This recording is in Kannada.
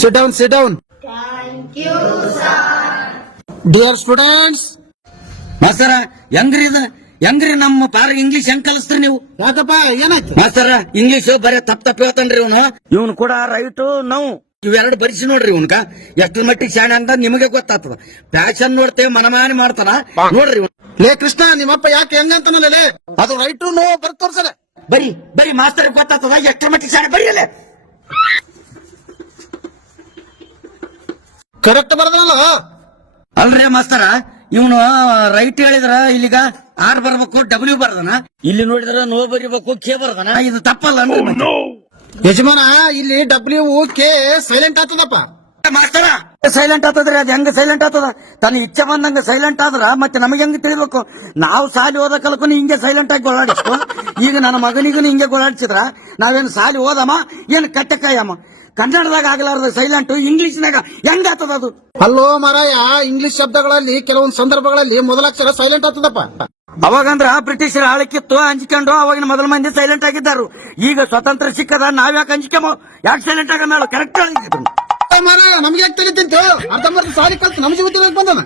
Sit down, sit down. Thank you, sir. Dear students, ಮಾಸ್ತರ ಹೆಂಗ್ರಿ ನಮ್ಮ ಪಾರ ಇಂಗ್ಲಿಷ್ ಹೆಂಗ್ ಕಲಿಸ್ತೀರಿ ನೀವು? ಯಾಕಪ್ಪ ಏನಾಯ್ತು? ಮಾಸ್ತರ ಇಂಗ್ಲಿಷ್ ಬರೀ ತಪ್ಪ ಹೇಳ್ತಾನ್ರಿ ಇವನು ಕೂಡ ರೈಟ್ ನಾವು ಇವೆರಡು ಬರಿಸಿ ನೋಡ್ರಿ ಇವನ್ಕ ಎಷ್ಟ್ರ ಮಟ್ಟಿಗೆ ಶಾಣೆ ಅಂತ ನಿಮಗೆ ಗೊತ್ತಾಗ್ತದ. ಪ್ಯಾಶನ್ ನೋಡ್ತೇವೆ ಮನಮಾನಿ ಮಾಡ್ತಾನ ನೋಡ್ರಿ ಲೇ ಕೃಷ್ಣ, ನಿಮ್ಮಪ್ಪ ಯಾಕೆ ಹೆಂಗಂತಾನಲ್ಲೇ? ಅದು ರೈಟ್ ನೋ ಬರ್ತ ತೋರ್ಸಲೆ. ಬರೀ ಮಾಸ್ತರ್ ಗೊತ್ತಾಗ್ತದ ಎಷ್ಟ್ರ ಮಟ್ಟಿಗೆ ಶಾಣೆ ಬರೀಯಲ್ಲ. ಕರೆಕ್ಟ್ ಬರ್ದಲ್ಲ. ಅಲ್ರೇ ಮಾಸ್ತರ, ಇವನು ರೈಟ್ ಹೇಳಿದ್ರ ಇಲ್ಲಿಗ ಆರ್ ಬರ್ಬೇಕು, ಡಬ್ಲ್ಯೂ ಬರ್ದನ. ಇಲ್ಲಿ ನೋಡಿದ್ರ ನೋ ಬರಿಬೇಕು, ಕೆ ಬರ್ದನ. ಇದು ತಪ್ಪಲ್ಲ ಯಜಮಾನ, ಇಲ್ಲಿ ಡಬ್ಲ್ಯೂ ಕೆ ಸೈಲೆಂಟ್ ಆಗ್ತದಪ್ಪ. ಮಾಸ್ತರ ಸೈಲೆಂಟ್ ಆಗ್ತದ್ರಿ. ಅದ್ ಹೆಂಗ ಸೈಲೆಂಟ್ ಆಗ್ತದ? ತನ್ನ ಇಚ್ಛೆ ಬಂದಂಗ ಸೈಲೆಂಟ್ ಆದ್ರ ಮತ್ತೆ ನಮಗೆ ಹೆಂಗ್ ತಿಳಿಬೇಕು? ನಾವು ಸಾಲಿ ಓದ ಕಲ್ಕೊಂಡು ಹಿಂಗೆ ಸೈಲೆಂಟ್ ಆಗಿ ಗೋಳಾಡಿಸ್ತು. ಈಗ ನನ್ನ ಮಗನಿಗೂ ಹಿಂಗೆ ಗೋಳಾಡಿಸಿದ್ರ ನಾವೇನು ಸಾಲಿ ಓದಮ್ಮ ಏನ್ ಕಟ್ಟೆಕಾಯಮ್ಮ? ಕನ್ನಡದಾಗ ಆಗಲಾರ್ದ ಸೈಲೆಂಟ್ ಇಂಗ್ಲಿಷ್ನಾಗ ಹೆಂಗ ಆಗ್ತದ ಅದು? ಅಲ್ಲೋ ಮಾರಾಯ, ಇಂಗ್ಲಿಷ್ ಶಬ್ದಗಳಲ್ಲಿ ಕೆಲವೊಂದು ಸಂದರ್ಭಗಳಲ್ಲಿ ಮೊದಲಾಕ್ಷರ ಸೈಲೆಂಟ್ ಆಗ್ತದಪ್ಪ. ಅವಾಗಂದ್ರ ಬ್ರಿಟಿಷರ ಆಳಕ್ಕಿತ್ತು, ಹಂಚಿಕೊಂಡು ಅವಾಗಿನ ಮೊದಲ ಮಂದಿ ಸೈಲೆಂಟ್ ಆಗಿದ್ದಾರು. ಈಗ ಸ್ವತಂತ್ರ ಸಿಕ್ಕದ, ನಾವ್ಯಾಕೆ ಹಂಚಿಕೆಮೋ? ಯಾಕೆ ಸೈಲೆಂಟ್ ಆಗ ಮೇಳ? ಕರೆಕ್ಟ್ ಆಗಿದ್ರು ಮಾರಾಯ, ನಮ್ಗೆ ಯಾಕೆ ತಲೆ ತಿಂತು? ಅರ್ಧಂಬರ್ಧ ಸಾರಿ ಕಲ್ತು ನಮ್ ಜೀವಿತ ಬಂದನ.